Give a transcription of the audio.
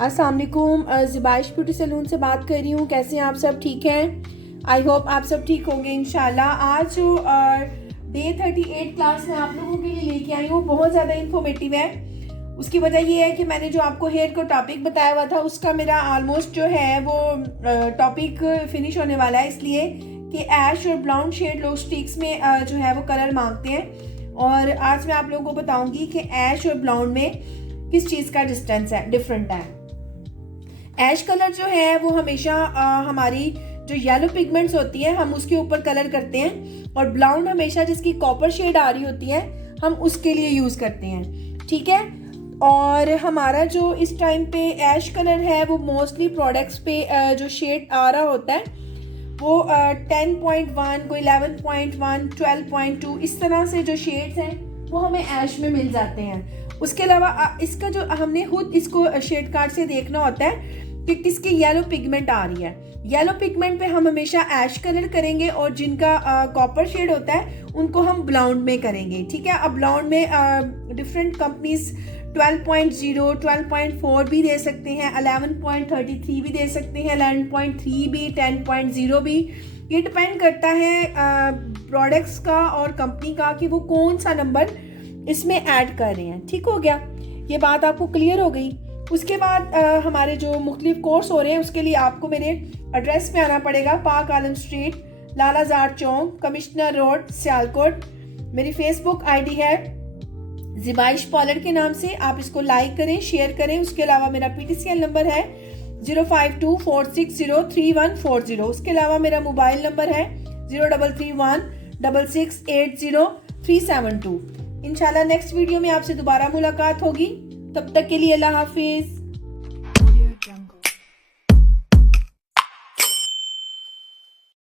अस्सलाम वालेकुम, ज़िबाइश beauty salon से बात कर रही हूँ। कैसे हैं आप सब? ठीक हैं? आई होप आप सब ठीक होंगे इंशाल्लाह। आज जो डे 38 क्लास में आप लोगों के लिए लेके आई हूँ, बहुत ज़्यादा इंफॉर्मेटिव है। उसकी वजह ये है कि मैंने जो आपको हेयर को टॉपिक बताया हुआ था, उसका मेरा ऑलमोस्ट जो है वो टॉपिक फिनिश होने वाला है, इसलिए कि ऐश और ब्राउन शेड लोग स्टिक्स में जो है वो कलर मांगते हैं। और आज मैं आप लोगों को बताऊंगी कि ऐश और ब्राउन में किस चीज़ का डिफरेंट है। ऐश कलर जो है वो हमेशा हमारी जो येलो पिगमेंट्स होती है हम उसके ऊपर कलर करते हैं, और ब्राउन हमेशा जिसकी कॉपर शेड आ रही होती है हम उसके लिए यूज़ करते हैं। ठीक है। और हमारा जो इस टाइम पे ऐश कलर है वो मोस्टली प्रोडक्ट्स पे जो शेड आ रहा होता है वो 10.1, कोई 11.1, 12.2, इस तरह से जो शेड्स हैं वो हमें ऐश में मिल जाते हैं। उसके अलावा इसका जो हमने खुद इसको शेड कार्ड से देखना होता है कि किसकी येलो पिगमेंट आ रही है। येलो पिगमेंट पे हम हमेशा ऐश कलर करेंगे, और जिनका कॉपर शेड होता है उनको हम ब्राउन में करेंगे। ठीक है। अब ब्राउन में डिफरेंट कंपनीज 12.0, 12.4 भी दे सकते हैं, 11.33 भी दे सकते हैं, 11.3 भी, 10.0 भी। ये डिपेंड करता है प्रोडक्ट्स का और कंपनी का कि वो कौन सा नंबर इसमें ऐड कर रहे हैं। ठीक हो गया, ये बात आपको क्लियर हो गई। उसके बाद हमारे जो मुख्तलिफ कोर्स हो रहे हैं उसके लिए आपको मेरे एड्रेस पे आना पड़ेगा। पाक आलम स्ट्रीट, लालाजार चौक, कमिश्नर रोड, सियालकोट। मेरी फेसबुक आईडी है ज़िबाइश पॉलर के नाम से, आप इसको लाइक करें, शेयर करें। उसके अलावा मेरा PTCL नंबर है 05246031140। उसके अलावा मेरा मोबाइल नंबर है 0316680372। इंशाल्लाह नेक्स्ट वीडियो में आपसे दोबारा मुलाकात होगी। तब तक के लिए अल्लाह हाफिज़।